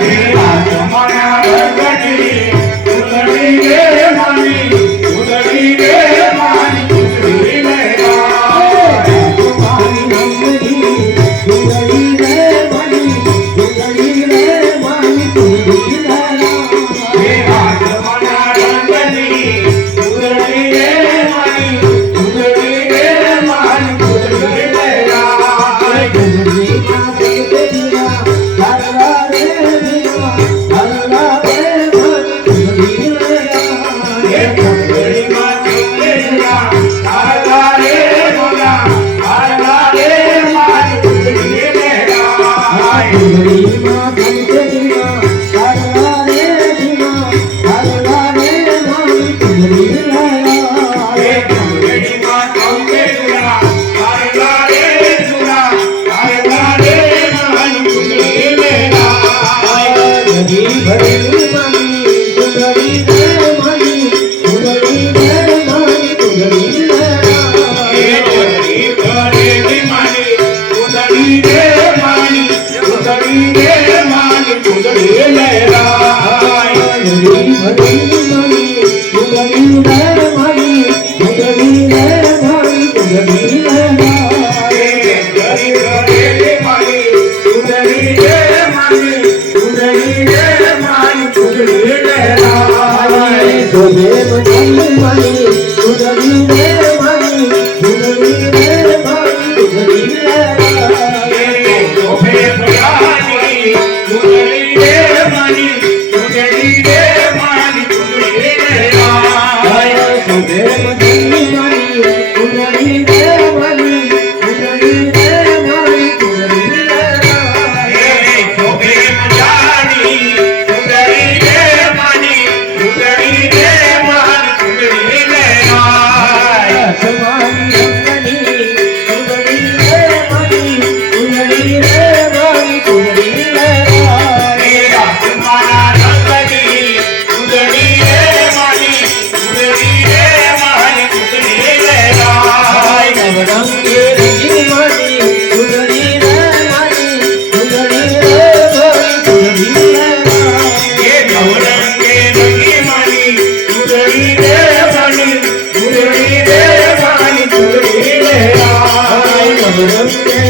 Viva Dios Moreno. गई है Devadil Mani, Devadil Mani, Devadil Come on, Yeah.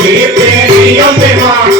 मां